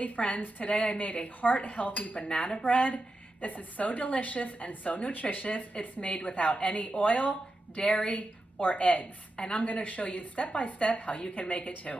Hey friends, today I made a heart-healthy banana bread. This is so delicious and so nutritious. It's made without any oil, dairy, or eggs. And I'm gonna show you step by step how you can make it too.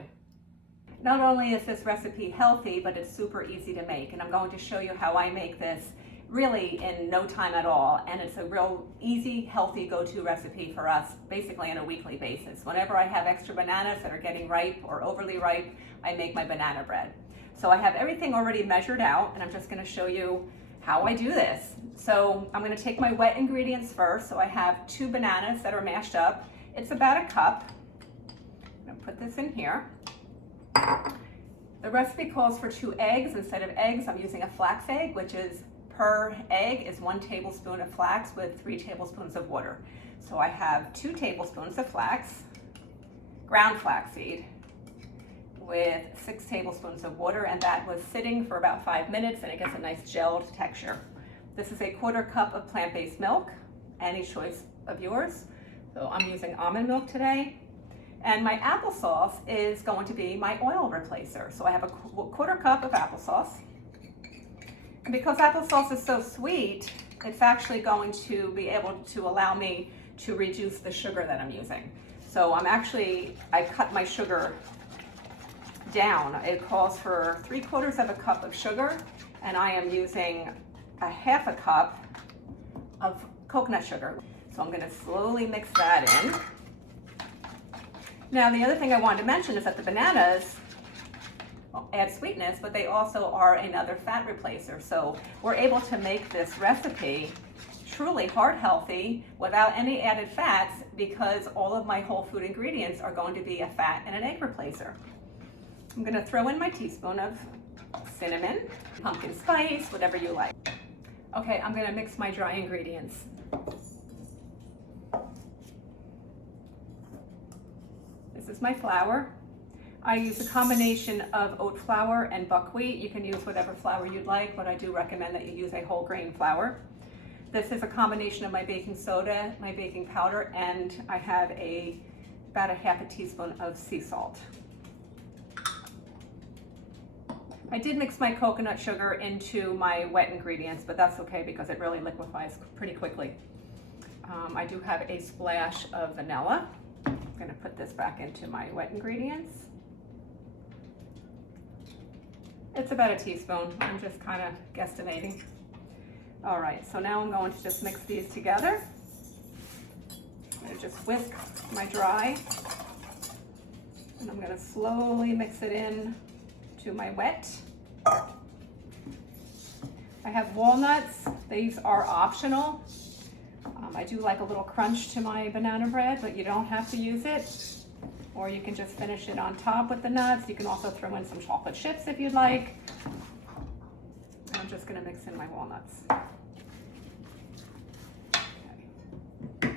Not only is this recipe healthy, but it's super easy to make. And I'm going to show you how I make this really in no time at all. And it's a real easy, healthy go-to recipe for us, basically on a weekly basis. Whenever I have extra bananas that are getting ripe or overly ripe, I make my banana bread. So I have everything already measured out, and I'm just gonna show you how I do this. So I'm gonna take my wet ingredients first. So I have 2 bananas that are mashed up. It's about a cup. I'm gonna put this in here. The recipe calls for 2 eggs. Instead of eggs, I'm using a flax egg, which is per egg is 1 tablespoon of flax with 3 tablespoons of water. So I have 2 tablespoons of flax, ground flaxseed, with 6 tablespoons of water, and that was sitting for about 5 minutes, and it gets a nice gelled texture. This is a 1/4 cup of plant-based milk, any choice of yours. So I'm using almond milk today. And my applesauce is going to be my oil replacer. So I have a 1/4 cup of applesauce. And because applesauce is so sweet, it's actually going to be able to allow me to reduce the sugar that I'm using. So I cut my sugar down. It calls for 3/4 of a cup of sugar, and I am using a 1/2 cup of coconut sugar. So I'm gonna slowly mix that in. Now the other thing I wanted to mention is that the bananas add sweetness, but they also are another fat replacer. So we're able to make this recipe truly heart healthy without any added fats, because all of my whole food ingredients are going to be a fat and an egg replacer. I'm gonna throw in my teaspoon of cinnamon, pumpkin spice, whatever you like. Okay, I'm gonna mix my dry ingredients. This is my flour. I use a combination of oat flour and buckwheat. You can use whatever flour you'd like, but I do recommend that you use a whole grain flour. This is a combination of my baking soda, my baking powder, and I have about a 1/2 teaspoon of sea salt. I did mix my coconut sugar into my wet ingredients, but that's okay because it really liquefies pretty quickly. I do have a splash of vanilla. I'm gonna put this back into my wet ingredients. It's about a teaspoon. I'm just kind of guesstimating. All right, so now I'm going to just mix these together. I'm gonna just whisk my dry, and I'm gonna slowly mix it in to my wet. I have walnuts. These are optional. I do like a little crunch to my banana bread, but you don't have to use it. Or you can just finish it on top with the nuts. You can also throw in some chocolate chips if you'd like. I'm just gonna mix in my walnuts. Okay.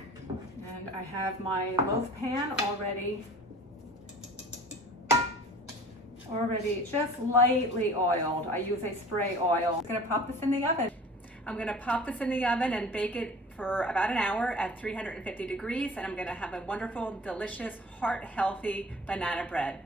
And I have my loaf pan already just lightly oiled. I use a spray oil. I'm gonna pop this in the oven. I'm gonna pop this in the oven and bake it for about an hour at 350 degrees, and I'm gonna have a wonderful, delicious, heart-healthy banana bread.